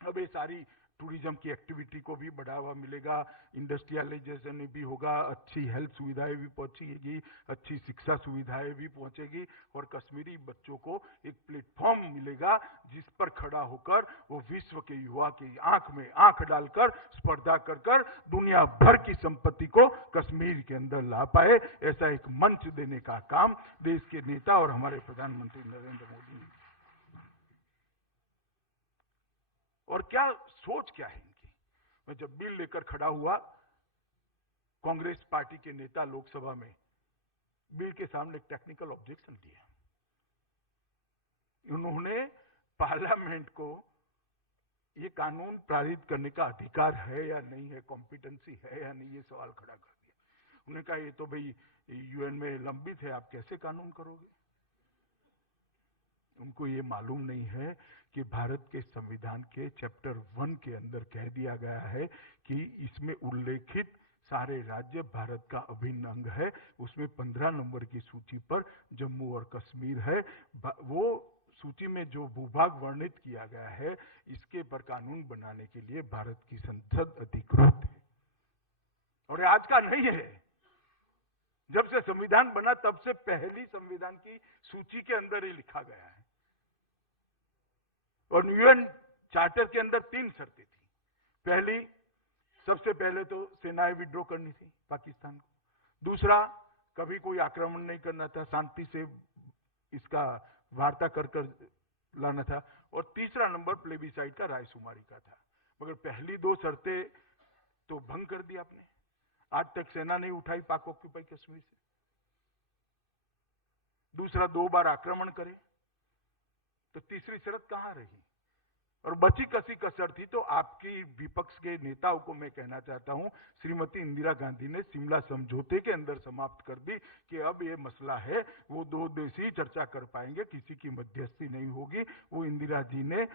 अब ये सारी टूरिज्म की एक्टिविटी को भी बढ़ावा मिलेगा, इंडस्ट्रियलाइजेशन भी होगा, अच्छी हेल्थ सुविधाएं भी पहुंचेगी, अच्छी शिक्षा सुविधाएं भी पहुंचेगी और कश्मीरी बच्चों को एक प्लेटफॉर्म मिलेगा जिस पर खड़ा होकर वो विश्व के युवा की आंख में आंख डालकर स्पर्धा कर कर दुनिया भर की संपत्ति को कश्मीर के अंदर ला पाए। ऐसा एक मंच देने का काम देश के नेता और हमारे प्रधानमंत्री नरेंद्र मोदी ने। और क्या सोच क्या है इनकी? मैं जब बिल लेकर खड़ा हुआ, कांग्रेस पार्टी के नेता लोकसभा में बिल के सामने एक टेक्निकल ऑब्जेक्शन दिया। उन्होंने पार्लियामेंट को ये कानून पारित करने का अधिकार है या नहीं है, कॉम्पिटेंसी है या नहीं, ये सवाल खड़ा कर दिया। उन्होंने कहा ये तो भाई यूएन में लंबित है, आप कैसे कानून करोगे? उनको ये मालूम नहीं है कि भारत के संविधान के चैप्टर 1 के अंदर कह दिया गया है कि इसमें उल्लेखित सारे राज्य भारत का अभिन्न अंग है। उसमें 15 नंबर की सूची पर जम्मू और कश्मीर है। वो सूची में जो भूभाग वर्णित किया गया है, इसके पर कानून बनाने के लिए भारत की संसद अधिकृत है और आज का नहीं है। जब से संविधान बना तब से पहली संविधान की सूची के अंदर ही लिखा गया है। और यूएन चार्टर के अंदर 3 शर्तें थी। पहली, सबसे पहले तो सेनाएं विड्रॉ करनी थी पाकिस्तान को। दूसरा, कभी कोई आक्रमण नहीं करना था, शांति से इसका वार्ता कर लाना था। और तीसरा नंबर प्लेबिसाइड का, रायशुमारी का था। मगर पहली 2 शर्तें तो भंग कर दी आपने। आज तक सेना नहीं उठाई पाक ऑक्यूपाई कश्मीर से। दूसरा, 2 बार आक्रमण करे, तो तीसरी शर्त कहां रही? और बची कसी कसर थी तो आपकी विपक्ष के नेताओं को मैं कहना चाहता हूं, श्रीमती इंदिरा गांधी ने शिमला समझौते के अंदर समाप्त कर दी कि अब ये मसला है वो दो देश ही चर्चा कर पाएंगे, किसी की मध्यस्थी नहीं होगी। वो इंदिरा जी ने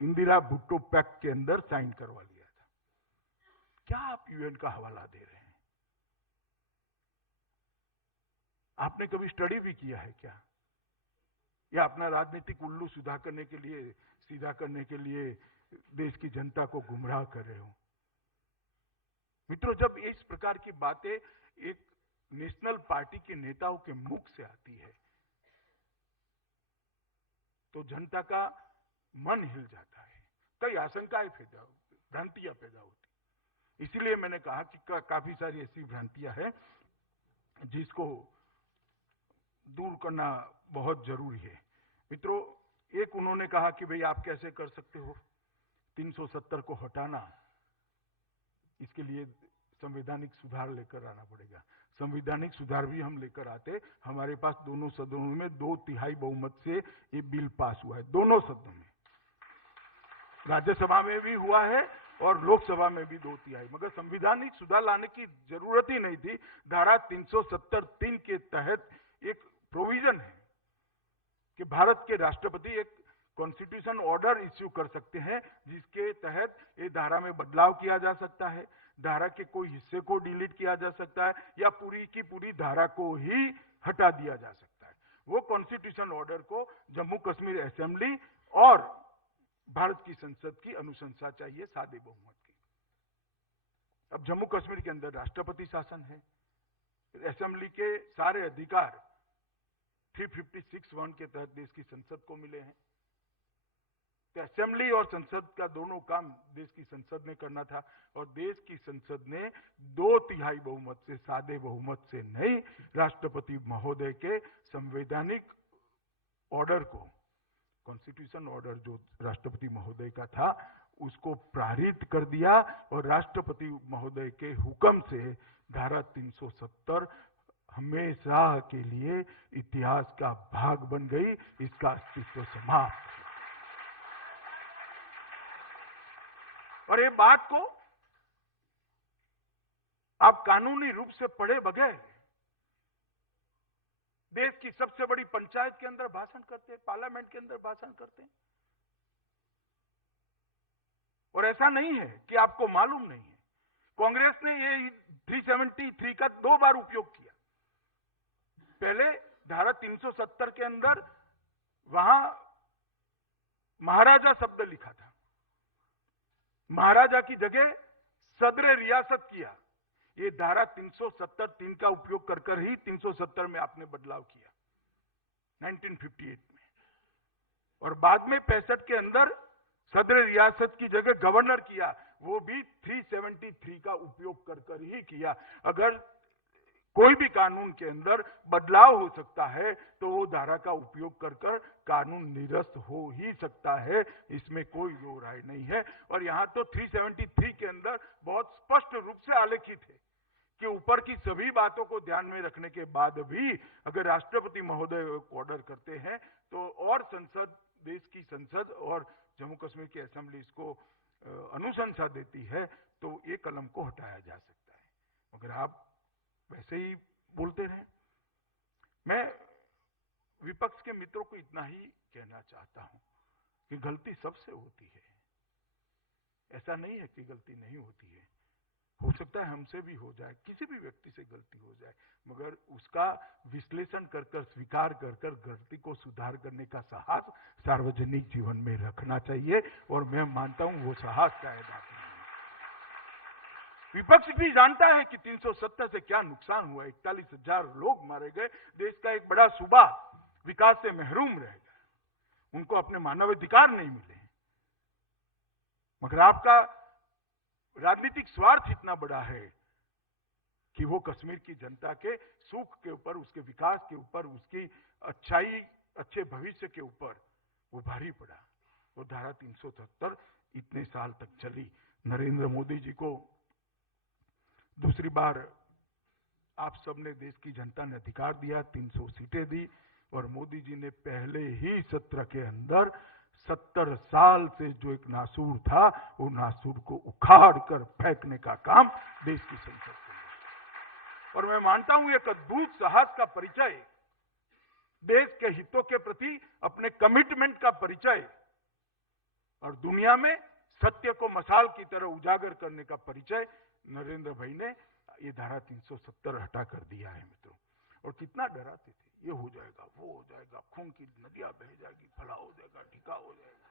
इंदिरा भुट्टो पैक्ट के अंदर साइन करवा लिया था। क्या आप यूएन का हवाला दे रहे हैं? आपने कभी स्टडी भी किया है क्या? या अपना राजनीतिक उल्लू सीधा करने के लिए देश की जनता को गुमराह कर रहे हो? मित्रों, जब इस प्रकार की बातें एक नेशनल पार्टी के नेताओं के मुख से आती है तो जनता का मन हिल जाता है, कई आशंकाएं भ्रांतियां पैदा होती। इसीलिए मैंने कहा कि काफी सारी ऐसी भ्रांतियां हैं जिसको दूर करना बहुत जरूरी है। मित्रों, एक उन्होंने कहा कि भाई आप कैसे कर सकते हो 370 को हटाना, इसके लिए संवैधानिक सुधार लेकर आना पड़ेगा। संवैधानिक सुधार भी हम लेकर आते, हमारे पास दोनों सदनों में 2/3 बहुमत से ये बिल पास हुआ है, दोनों सदनों में, राज्यसभा में भी हुआ है और लोकसभा में भी 2/3। मगर संवैधानिक सुधार लाने की जरूरत ही नहीं थी। धारा 370(3) के तहत एक प्रोविजन है कि भारत के राष्ट्रपति एक कॉन्स्टिट्यूशन ऑर्डर इश्यू कर सकते हैं जिसके तहत ये धारा में बदलाव किया जा सकता है, धारा के कोई हिस्से को डिलीट किया जा सकता है या पूरी की पूरी धारा को ही हटा दिया जा सकता है। वो कॉन्स्टिट्यूशन ऑर्डर को जम्मू कश्मीर असेंबली और भारत की संसद की अनुशंसा चाहिए, सादे बहुमत की। अब जम्मू कश्मीर के अंदर राष्ट्रपति शासन है, असेंबली के सारे अधिकार 356(1) के तहत देश की संसद को मिले हैं। तो असेंबली और संसद का दोनों काम देश की संसद ने करना था और देश की संसद ने 2/3 बहुमत से, सादे बहुमत से नहीं, राष्ट्रपति महोदय के संवैधानिक ऑर्डर को, कॉन्स्टिट्यूशन ऑर्डर जो राष्ट्रपति महोदय का था, उसको पारित कर दिया और राष्ट्रपति महोदय के हुक्म से धारा 370 हमेशा के लिए इतिहास का भाग बन गई, इसका अस्तित्व समाप्त। और ये बात को आप कानूनी रूप से पढ़े बगैर देश की सबसे बड़ी पंचायत के अंदर भाषण करते हैं, पार्लियामेंट के अंदर भाषण करते हैं। और ऐसा नहीं है कि आपको मालूम नहीं है, कांग्रेस ने ये 373 का 2 बार उपयोग किया। पहले धारा 370 के अंदर वहां महाराजा शब्द लिखा था, महाराजा की जगह सदर रियासत किया। ये धारा 370(3) का उपयोग कर ही 370 में आपने बदलाव किया 1958 में। और बाद में 65 के अंदर सदर रियासत की जगह गवर्नर किया, वो भी 373 का उपयोग कर ही किया। अगर कोई भी कानून के अंदर बदलाव हो सकता है तो वो धारा का उपयोग कर कानून निरस्त हो ही सकता है, इसमें कोई दो राय नहीं है। और यहां तो 373 के अंदर बहुत स्पष्ट रूप से आलेखित है कि ऊपर की सभी बातों को ध्यान में रखने के बाद भी अगर राष्ट्रपति महोदय ऑर्डर करते हैं तो, और संसद, देश की संसद और जम्मू कश्मीर की असेंबली इसको अनुशंसा देती है तो एक कलम को हटाया जा सकता है। मगर आप वैसे ही बोलते रहे। मैं विपक्ष के मित्रों को इतना ही कहना चाहता हूं कि गलती सबसे होती है, ऐसा नहीं है कि गलती नहीं होती है। हो सकता है हमसे भी हो जाए, किसी भी व्यक्ति से गलती हो जाए, मगर उसका विश्लेषण कर स्वीकार कर गलती को सुधार करने का साहस सार्वजनिक जीवन में रखना चाहिए। और मैं मानता हूं वो साहस शायद आप नहीं। विपक्ष भी जानता है कि 370 से क्या नुकसान हुआ, 41,000 लोग मारे गए, देश का एक बड़ा सूबा विकास से महरूम रह गया, उनको अपने मानवाधिकार नहीं मिले। मगर आपका राजनीतिक स्वार्थ इतना बड़ा है कि वो कश्मीर की जनता के सुख के ऊपर, उसके विकास के ऊपर, उसकी अच्छाई, अच्छे भविष्य के ऊपर वो भारी पड़ा। वो धारा 370 इतने साल तक चली। नरेंद्र मोदी जी को दूसरी बार आप सबने, देश की जनता ने अधिकार दिया, 300 सीटें दी और मोदी जी ने पहले ही सत्र के अंदर 70 साल से जो एक नासूर था, वो नासूर को उखाड़ कर फेंकने का काम देश की संसद कर। और मैं मानता हूं एक अद्भुत साहस का परिचय, देश के हितों के प्रति अपने कमिटमेंट का परिचय और दुनिया में सत्य को मशाल की तरह उजागर करने का परिचय नरेंद्र भाई ने ये धारा 370 हटा कर दिया है मित्रों। और कितना डराते थे, ये हो जाएगा, वो हो जाएगा, खून की नदियां बह जाएगी, फला हो जाएगा, ढिका हो जाएगा।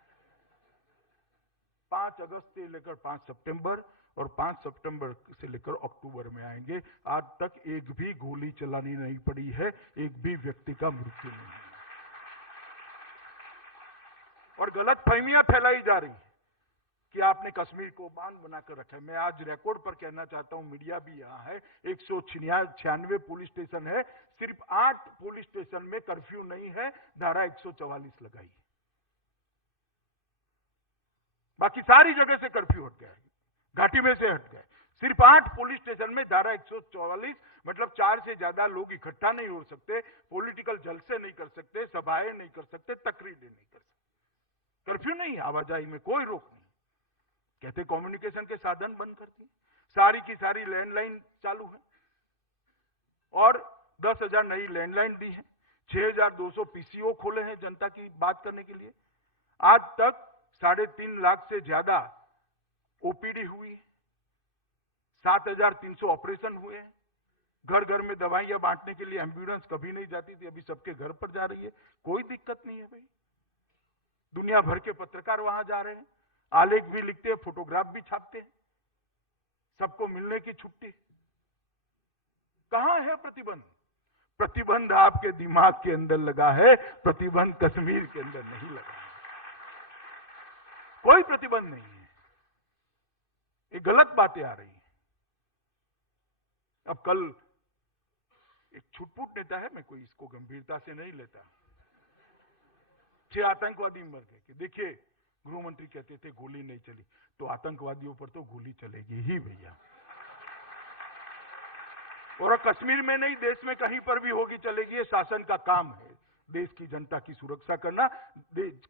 5 अगस्त से लेकर 5 सितंबर और 5 सितंबर से लेकर अक्टूबर में आएंगे, आज तक एक भी गोली चलानी नहीं पड़ी है, एक भी व्यक्ति का मृत्यु नहीं है। और गलत फहमियां फैलाई जा रही है कि आपने कश्मीर को बांध बनाकर रखा है। मैं आज रिकॉर्ड पर कहना चाहता हूं, मीडिया भी यहां है, 196 पुलिस स्टेशन है, सिर्फ 8 पुलिस स्टेशन में कर्फ्यू नहीं है, धारा 144 लगाई है। बाकी सारी जगह से कर्फ्यू हट गया है, घाटी में से हट गए। सिर्फ 8 पुलिस स्टेशन में धारा 144, मतलब 4 से ज्यादा लोग इकट्ठा नहीं हो सकते, पॉलिटिकल जलसे नहीं कर सकते, सभाएं नहीं कर सकते, तकरीरें नहीं कर सकते। कर्फ्यू नहीं, आवाजाही में कोई रोक नहीं। कहते कम्युनिकेशन के साधन बंद कर दिए, सारी की सारी लैंडलाइन चालू है और 10,000 नई लैंडलाइन दी है, 6,200 पीसीओ खोले हैं जनता की बात करने के लिए। आज तक 3.5 लाख से ज्यादा ओपीडी हुई, 7,300 ऑपरेशन हुए। घर घर में दवाइयां बांटने के लिए एम्बुलेंस कभी नहीं जाती थी, अभी सबके घर पर जा रही है, कोई दिक्कत नहीं है भाई। दुनिया भर के पत्रकार वहां जा रहे हैं, आलेख भी लिखते हैं, फोटोग्राफ भी छापते हैं, सबको मिलने की छुट्टी। कहां है प्रतिबंध? प्रतिबंध आपके दिमाग के अंदर लगा है, प्रतिबंध कश्मीर के अंदर नहीं लगा है। कोई प्रतिबंध नहीं है, ये गलत बातें आ रही हैं। अब कल एक छुटपुट नेता है, मैं कोई इसको गंभीरता से नहीं लेता, 6 आतंकवादी मर गए कि देखिए गृह मंत्री कहते थे गोली नहीं चली, तो आतंकवादियों पर तो गोली चलेगी ही भैया। और कश्मीर में नहीं, देश में कहीं पर भी होगी चलेगी, ये शासन का काम है, देश की जनता की सुरक्षा करना,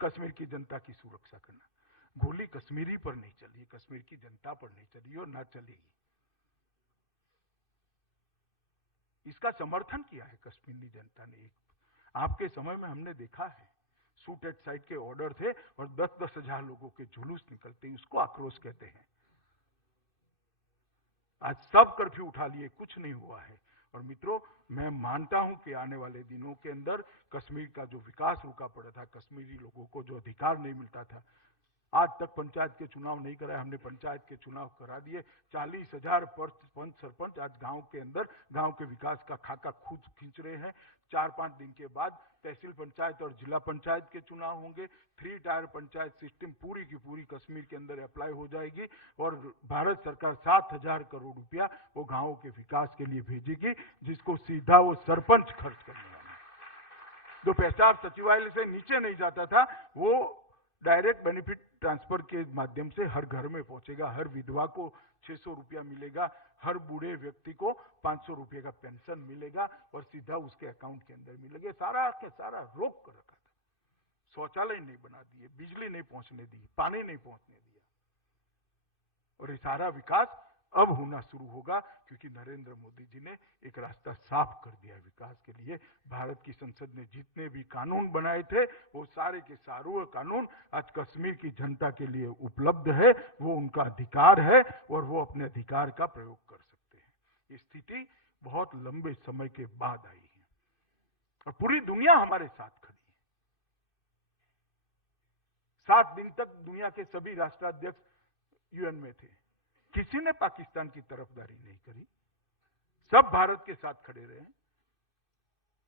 कश्मीर की जनता की सुरक्षा करना। गोली कश्मीरी पर नहीं चली, कश्मीर की जनता पर नहीं चली और ना चलेगी। इसका समर्थन किया है कश्मीरी जनता ने। आपके समय में हमने देखा है, शूट एट साइट के ऑर्डर थे और 10-10 हजार लोगों के जुलूस निकलते, उसको आक्रोश कहते हैं। आज सब कर्फ्यू उठा लिए, कुछ नहीं हुआ है। और मित्रों, मैं मानता हूं कि आने वाले दिनों के अंदर कश्मीर का जो विकास रुका पड़ा था, कश्मीरी लोगों को जो अधिकार नहीं मिलता था, आज तक पंचायत के चुनाव नहीं कराए, हमने पंचायत के चुनाव करा दिए। 40,000 पंच सरपंच आज गांव के अंदर गांव के विकास का खाका खुद खींच रहे हैं। 4-5 दिन के बाद तहसील पंचायत और जिला पंचायत के चुनाव होंगे। 3 टायर पंचायत सिस्टम पूरी की पूरी कश्मीर के अंदर अप्लाई हो जाएगी और भारत सरकार 7,000 करोड़ रुपया वो गांवों के विकास के लिए भेजेगी, जिसको सीधा वो सरपंच खर्च करने वाले। जो पैसा आप सचिवालय से नीचे नहीं जाता था, वो डायरेक्ट बेनिफिट ट्रांसफर के माध्यम से हर घर में पहुंचेगा। हर विधवा को 600 रुपया मिलेगा, हर बूढ़े व्यक्ति को 500 रुपये का पेंशन मिलेगा और सीधा उसके अकाउंट के अंदर मिलेगा। सारा के सारा रोक कर रखा था, शौचालय नहीं बना दिए, बिजली नहीं पहुंचने दी, पानी नहीं पहुंचने दिया। और ये सारा विकास अब होना शुरू होगा, क्योंकि नरेंद्र मोदी जी ने एक रास्ता साफ कर दिया विकास के लिए। भारत की संसद ने जितने भी कानून बनाए थे, वो सारे के सारे कानून आज कश्मीर की जनता के लिए उपलब्ध है, वो उनका अधिकार है और वो अपने अधिकार का प्रयोग कर सकते हैं। ये स्थिति बहुत लंबे समय के बाद आई है और पूरी दुनिया हमारे साथ खड़ी है। 7 दिन तक दुनिया के सभी राष्ट्राध्यक्ष यूएन में थे, किसी ने पाकिस्तान की तरफदारी नहीं करी, सब भारत के साथ खड़े रहे।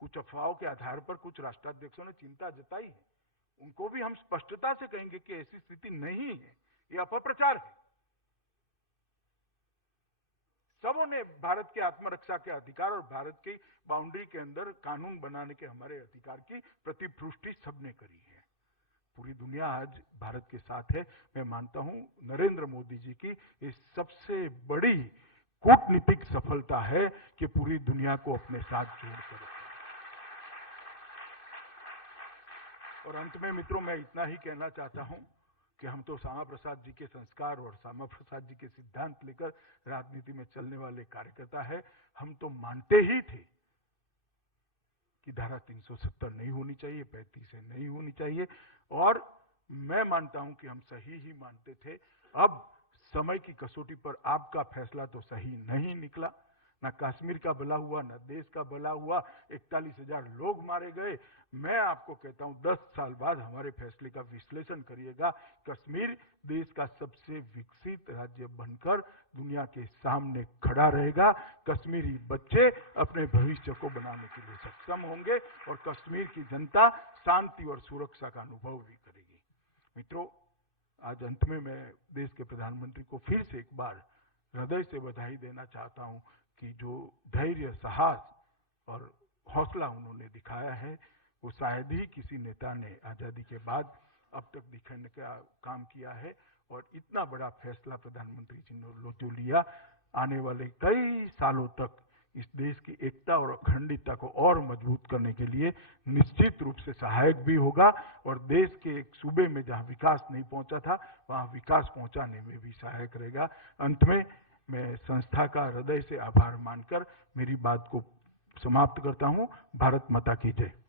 कुछ अफवाहों के आधार पर कुछ राष्ट्राध्यक्षों ने चिंता जताई है, उनको भी हम स्पष्टता से कहेंगे कि ऐसी स्थिति नहीं है, यह अपप्रचार है। सबों ने भारत के आत्मरक्षा के अधिकार और भारत की बाउंड्री के अंदर कानून बनाने के हमारे अधिकार की प्रतिपुष्टि सबने करी है। पूरी दुनिया आज भारत के साथ है। मैं मानता हूं नरेंद्र मोदी जी की ये सबसे बड़ी कूटनीतिक सफलता है कि पूरी दुनिया को अपने साथ जोड़कर रखा। और अंत में मित्रों मैं इतना ही कहना चाहता हूं कि हम तो श्यामा प्रसाद जी के संस्कार और श्यामा प्रसाद जी के सिद्धांत लेकर राजनीति में चलने वाले कार्यकर्ता है। हम तो मानते ही थे कि धारा 370 नहीं होनी चाहिए, 35 नहीं होनी चाहिए, और मैं मानता हूं कि हम सही ही मानते थे। अब समय की कसौटी पर आपका फैसला तो सही नहीं निकला, ना कश्मीर का भला हुआ, ना देश का भला हुआ। 41,000 लोग मारे गए। मैं आपको कहता हूं 10 साल बाद हमारे फैसले का विश्लेषण करिएगा। कश्मीर देश का सबसे विकसित राज्य बनकर दुनिया के सामने खड़ा रहेगा। कश्मीरी बच्चे अपने भविष्य को बनाने के लिए सक्षम होंगे और कश्मीर की जनता शांति और सुरक्षा का अनुभव भी करेगी। मित्रों, आज अंत में मैं देश के प्रधानमंत्री को फिर से एक बार हृदय से बधाई देना चाहता हूं कि जो धैर्य, साहस और हौसला उन्होंने दिखाया है वो शायद ही किसी नेता ने आजादी के बाद अब तक दिखाने का काम किया है। और इतना बड़ा फैसला प्रधानमंत्री जी ने जो लिया, आने वाले कई सालों तक इस देश की एकता और अखंडता को और मजबूत करने के लिए निश्चित रूप से सहायक भी होगा और देश के एक सूबे में जहां विकास नहीं पहुंचा था वहां विकास पहुंचाने में भी सहायक रहेगा। अंत में मैं संस्था का हृदय से आभार मानकर मेरी बात को समाप्त करता हूं। भारत माता की जय।